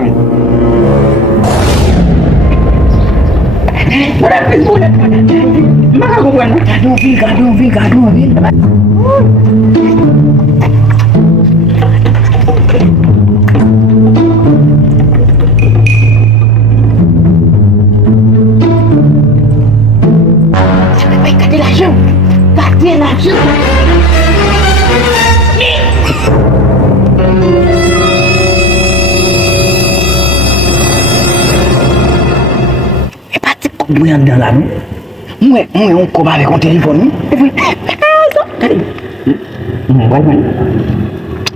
Amin. Gaduh, Vin. Sampai kadi langsung. Buyan dalam mue ko ba ko telepon e foi tadi bai bai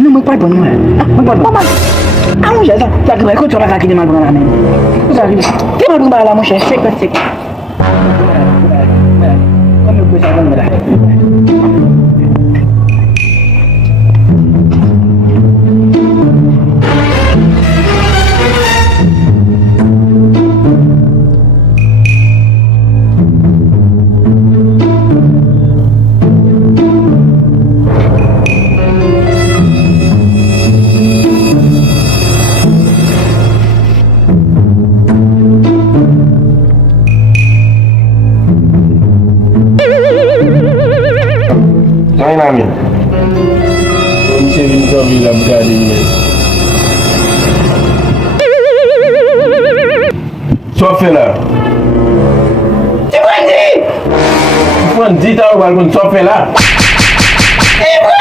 no me pai bon mama amu ya ta ta ko chora ka kini mal bana ne usari ke ma dumba la mo she sek kami ko sa ban mala Amin. Monsieur Vincent Villa Brigade email. Sofela. Ibu Andi tahu walaupun Sofela. Ibu